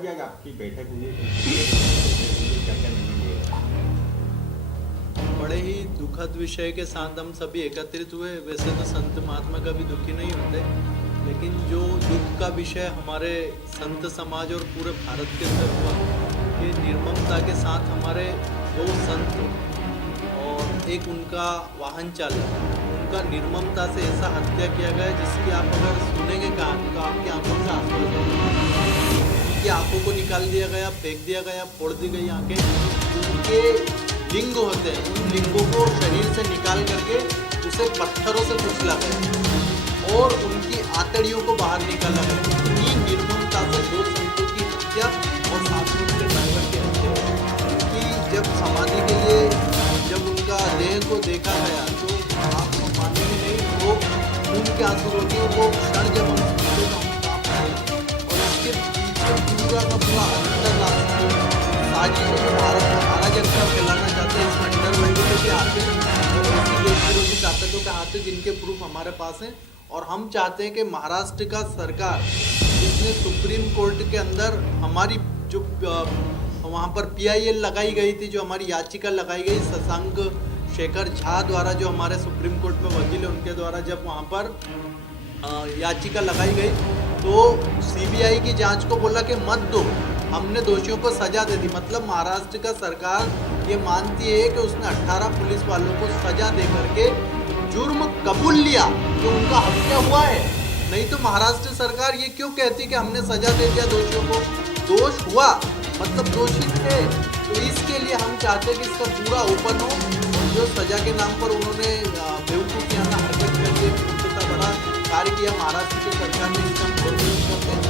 आज आपकी बैठक हुई है तो क्या क्या निर्णय लिए गए? बड़े ही दुखद विषय के साथ हम सभी एकत्रित हुए। वैसे तो संत महात्मा कभी दुखी नहीं होते, लेकिन जो दुख का विषय हमारे संत समाज और पूरे भारत के अंदर हुआ कि निर्ममता के साथ हमारे दो संत और एक उनका वाहन चालक, उनका निर्ममता से ऐसा हत्या किया गया जिसकी आप अगर सुनेंगे कहानी तो आपकी आंखों से आंसू आ जाएंगे। उनकी आंखों को निकाल दिया गया, फेंक दिया गया, फोड़ दी गई आंखें। उनके लिंग होते हैं, उन लिंगों को शरीर से निकाल करके उसे पत्थरों से कुचला गया और उनकी आंतड़ियों को बाहर निकाला गया। इतनी निर्ममता से दो संतों की हत्या और साथ में उनके ड्राइवर की हत्या हुई। उनकी जब समाधि के लिए जब उनका देह को देखा गया तो आप मानेंगे नहीं, वो खून के आंसू होते हैं। वो क्षण जब हम सुनते तो हम कांप रहे और इसके पीछे पूरा का पूरा अंतरराष्ट्रीय साजिश जो भारत अराजकता फैलाना चाहते हैं, इस अंडरवर्ल्ड के भी आते हैं और ऐसी देश विरोधी ताकतों के हाथ है जिनके प्रूफ हमारे पास हैं। और हम चाहते हैं कि महाराष्ट्र का सरकार, जिसने सुप्रीम कोर्ट के अंदर हमारी जो वहाँ पर PIL लगाई गई थी, जो हमारी याचिका लगाई गई शशांक शेखर झा द्वारा, जो हमारे सुप्रीम कोर्ट में वकील है, उनके द्वारा जब वहाँ पर याचिका लगाई गई तो CBI की जांच को बोला कि मत दो, हमने दोषियों को सजा दे दी। मतलब महाराष्ट्र का सरकार ये मानती है कि उसने 18 पुलिस वालों को सजा दे करके जुर्म कबूल लिया तो उनका हत्या हुआ है। नहीं तो महाराष्ट्र सरकार ये क्यों कहती कि हमने सजा दे दिया दोषियों को? दोष हुआ मतलब दोषी थे। तो इसके लिए हम चाहते हैं कि इसका पूरा ओपन हो और जो सजा के नाम पर उन्होंने बेवकूफियाना हरकत करके पूर्णतः बड़ा कार्य किया, महाराष्ट्र की सरकार ने इसका विरोध करते हैं।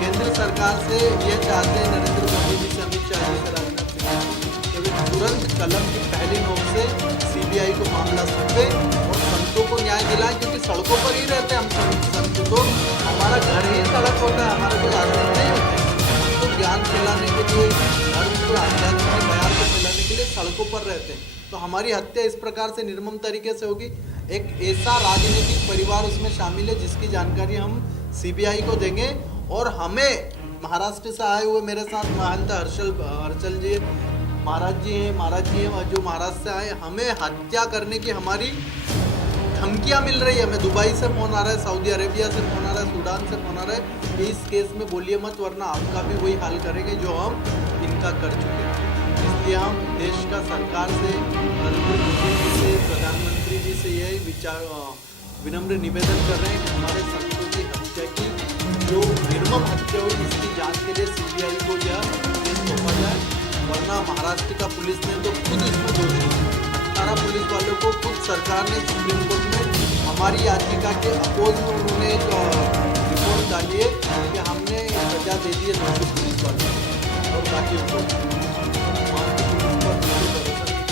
केंद्र सरकार से यह चाहते हैं, नरेंद्र मोदी जी से, अमित शाह जी से, राजनाथ सिंह जी कि वे तुरंत कलम की पहली नोक से CBI को मामला सौंपे और संतों को न्याय दिलाएं, क्योंकि सड़कों पर ही रहते हैं हम संत। तो हमारा घर ही सड़क होता है, हमारा कोई आश्रम नहीं होता है। तो ज्ञान फैलाने के लिए, धर्म को, आध्यात्म के बयान को फैलाने के लिए सड़कों पर रहते हैं। तो हमारी हत्या इस प्रकार से निर्मम तरीके से होगी। एक ऐसा राजनीतिक परिवार उसमें शामिल है जिसकी जानकारी हम CBI को देंगे। और हमें महाराष्ट्र से आए हुए मेरे साथ महंत हर्षल जी महाराज जी हैं जो महाराष्ट्र से आए, हमें हत्या करने की हमारी धमकियां मिल रही है। हमें दुबई से फोन आ रहा है, सऊदी अरेबिया से फोन आ रहा है, सूडान से फोन आ रहा है कि इस केस में बोलिए मत वरना आपका भी वही हाल करेंगे जो हम इनका कर चुके हैं। इसलिए हम देश का सरकार से, नरेंद्र मोदी जी से, प्रधानमंत्री जी से यही विनम्र निवेदन कर रहे हैं कि हमारे संतों की हत्या की जो निर्मम हत्या हुई इसकी जांच के लिए CBI को यह केस सौंपा जाए। वरना महाराष्ट्र का पुलिस ने तो खुद इसको दोषी 18 पुलिस वालों को खुद सरकार ने सुप्रीम कोर्ट में हमारी याचिका के अपोज में उन्होंने एक रिपोर्ट डाली है कि हमने सजा दे दी है दोषी पुलिस वालों को और बाकी उनको वहाँ की पुलिस पर भरोसा नहीं करते।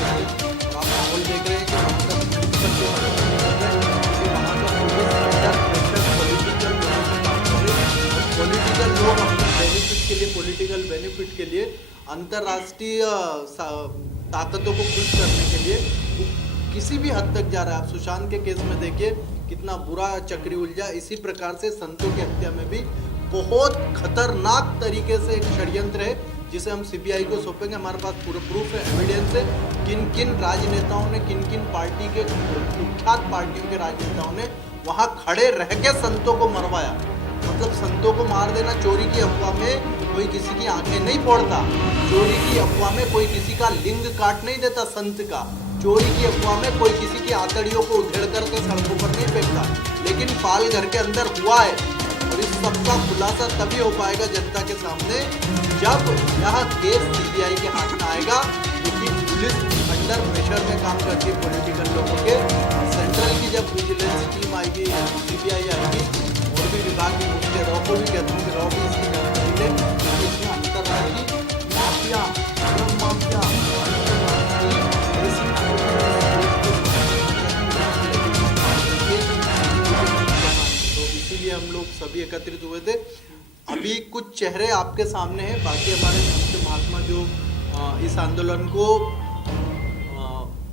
आप माहौल देख रहे हैं कि वहाँ का पुलिस पर जो भरोसा नहीं कर रहे हैं, क्योंकि वहाँ का पुलिस अंडर प्रेशर पॉलिटिकल लोगों से काम कर रहे हैं। पॉलिटिकल लोग अपने पॉलिटिकल बेनिफिट के लिए अंतर्राष्ट्रीय ताकतों को खुश करने के लिए किसी भी हद तक जा रहा है। आप सुशांत के केस में देखिए कितना बुरा चक्री उलझा। इसी प्रकार से संतों की हत्या में भी बहुत खतरनाक तरीके से एक षड्यंत्र है जिसे हम CBI को सौंपेंगे। हमारे पास पूरे प्रूफ है, एविडेंस है, किन किन राजनेताओं ने, किन किन पार्टी के कुख्यात पार्टियों के राजनेताओं ने वहाँ खड़े रह के संतों को मरवाया। मतलब संतों को मार देना, चोरी की अफवाह में कोई किसी की आंखें नहीं फोड़ता, चोरी की अफवाह में कोई किसी का लिंग काट नहीं देता संत का, चोरी की अफवाह में कोई किसी की आंतड़ियों को उधेड़ करके सड़कों पर नहीं फेंकता। लेकिन पाल घर के अंदर हुआ है और इस सबका खुलासा तभी हो पाएगा जनता के सामने जब यह केस CBI के हाथ में आएगा, क्योंकि पुलिस अंडर प्रेशर में काम करती है पॉलिटिकल लोगों के। सेंट्रल की जब विजिलेंस टीम आएगी, CBI आएगी, और भी विभाग के मुख्य रॉ को भी कहता हूँ कि रॉ भी इसकी जानकारी ले, क्योंकि इसमें अंतर्राष्ट्रीय माफिया, श्रम माफिया, तो इसीलिए हम लोग सभी एकत्रित हुए थे। अभी कुछ चेहरे आपके सामने हैं, बाकी हमारे संत महात्मा जो इस आंदोलन को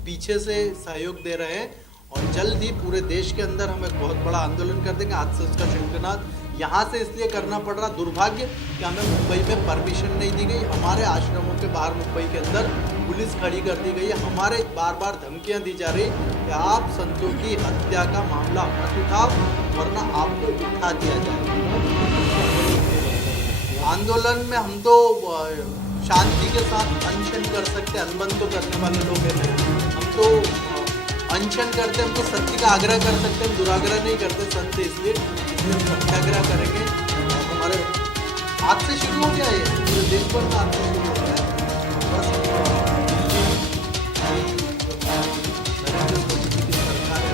पीछे से सहयोग दे रहे हैं और जल्द ही पूरे देश के अंदर हम एक बहुत बड़ा आंदोलन कर देंगे। आज से उसका शंखनाद यहाँ से इसलिए करना पड़ रहा। दुर्भाग्य कि हमें मुंबई में परमिशन नहीं दी गई। हमारे आश्रमों के बाहर मुंबई के अंदर पुलिस खड़ी कर दी गई है। हमारे बार बार धमकियाँ दी जा रही कि आप संतों की हत्या का मामला मत उठाओ वरना आपको उठा दिया जाएगा। आंदोलन में हम तो शांति के साथ अनशन कर सकते हैं। अनबन तो करने वाले लोग हैं, हम तो अनशन करते हैं, हम तो सत्य का आग्रह कर सकते हैं, दुराग्रह नहीं करते संत, इसलिए हम सत्याग्रह करेंगे। हमारे आज से शुरू हो गया है, पूरे देश भर में आज से शुरू हो गया है। बस नरेंद्र मोदी की सरकार है,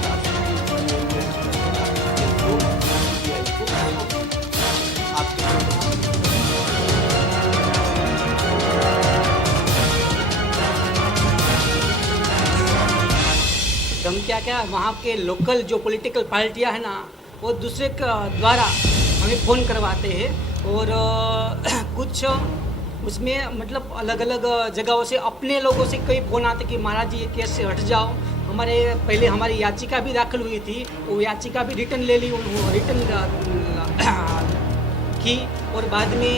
धमकियाँ क्या, वहाँ के लोकल जो पॉलिटिकल पार्टियाँ हैं ना, वो दूसरे द्वारा हमें फ़ोन करवाते हैं और कुछ उसमें मतलब अलग अलग जगहों से अपने लोगों से कई फ़ोन आते कि महाराज जी ये केस से हट जाओ। पहले हमारी याचिका भी दाखिल हुई थी, वो याचिका भी रिटर्न ले ली, रिटर्न की। और बाद में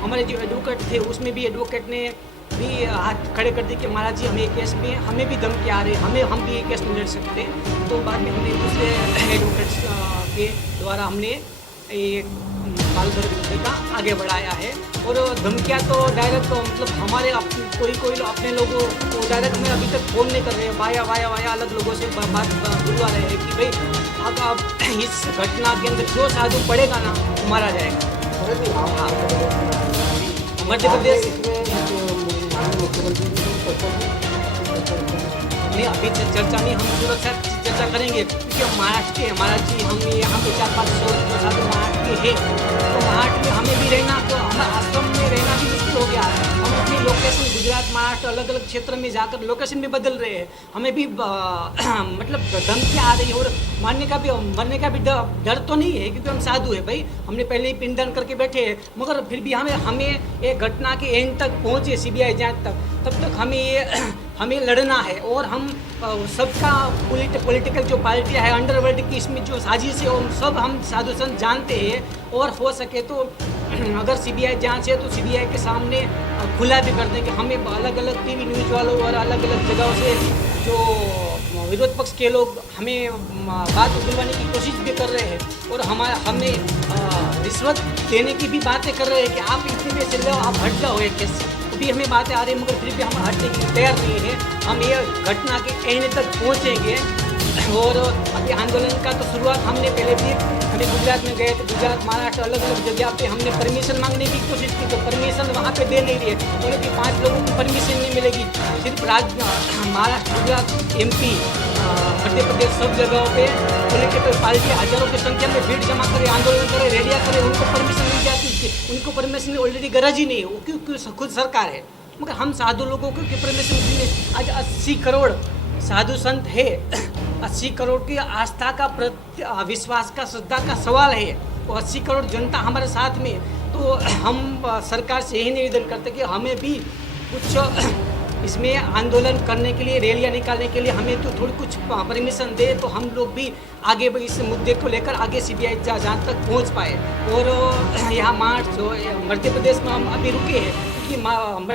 हमारे जो एडवोकेट थे उसमें भी एडवोकेट ने भी हाथ खड़े कर दिए कि महाराज जी हमें केस में हमें भी धमकी आ रही है, हम भी ये केस में लड़ सकते हैं। तो बाद में हमने दूसरे एडवोकेट्स के द्वारा हमने ये साल भर मुद्दे का आगे बढ़ाया है। और धमकियाँ तो डायरेक्ट मतलब हमारे कोई अपने लोगों को डायरेक्ट में अभी तक फ़ोन नहीं कर रहे हैं, वाया अलग लोगों से बात बुलवा रहे हैं कि भाई अब इस घटना के अंदर जो साधु पड़ेगा ना मारा जाएगा। मध्य प्रदेश नहीं, अभी चर्चा नहीं, हम सुरक्षा चर्चा करेंगे क्योंकि हम महाराष्ट्र के, महाराज जी हम यहाँ पे 400-500 साधु महाराष्ट्र के हैं, तो महाराष्ट्र में हमें भी रहना, तो हमारे आश्रम में रहना भी मुश्किल हो गया है। हम अपनी लोकेशन गुजरात महाराष्ट्र अलग अलग क्षेत्र में जाकर लोकेशन भी बदल रहे हैं, हमें भी मतलब धमकी आ रही है। और मरने का भी डर तो नहीं है क्योंकि हम साधु है भाई, हमने पहले ही पिंडदान करके बैठे हैं, मगर फिर भी हमें एक घटना के एंड तक पहुँचे सीबीआई जांच तक, तब तक हमें लड़ना है। और हम सबका पॉलिटिकल जो पार्टियाँ है अंडरवर्ल्ड की इसमें जो साजिश है वो सब हम साधु संत जानते हैं। और हो सके तो अगर सीबीआई जांच है तो सीबीआई के सामने खुला भी कर देंगे। हमें अलग अलग टीवी न्यूज़ वालों और अलग अलग जगहों से जो विरोध पक्ष के लोग हमें बात बुलवाने की कोशिश भी कर रहे हैं और हमें रिश्वत देने की भी बातें कर रहे हैं कि आप इतने पैसे लो, आप हट जाओ एक केस। अभी हमें बातें आ रही हैं मगर फिर भी हम हटने के लिए तैयार नहीं है। हम ये घटना के एंड तक पहुँचेंगे। और अभी आंदोलन का तो शुरुआत हमने पहले भी अभी गुजरात में गए, तो गुजरात महाराष्ट्र अलग अलग जगह पे हमने परमिशन मांगने की कोशिश की, तो परमिशन वहाँ पे दे नहीं रही है। बोले कि 5 लोगों को परमिशन नहीं मिलेगी। सिर्फ महाराष्ट्र, गुजरात, MP, मध्य प्रदेश सब जगहों पे पॉलिटिकल पार्टी हज़ारों की संख्या में भीड़ जमा करे, आंदोलन करे, रैलियाँ करे, उनको परमिशन मिल जाती है। उनको परमिशन ऑलरेडी गरज ही नहीं है, वो क्योंकि खुद सरकार है। मगर हम साधु लोगों को परमिशन मिले। आज 80 करोड़ साधु संत है, 80 करोड़ की आस्था का विश्वास का श्रद्धा का सवाल है, वो 80 करोड़ जनता हमारे साथ में। तो हम सरकार से यही निवेदन करते कि हमें भी कुछ इसमें आंदोलन करने के लिए, रैलियाँ निकालने के लिए हमें तो थोड़ी कुछ परमिशन दे, तो हम लोग भी आगे इस मुद्दे को लेकर आगे सीबीआई जांच तक पहुंच पाए। और यहाँ मार्च मध्य प्रदेश में हम अभी रुके हैं क्योंकि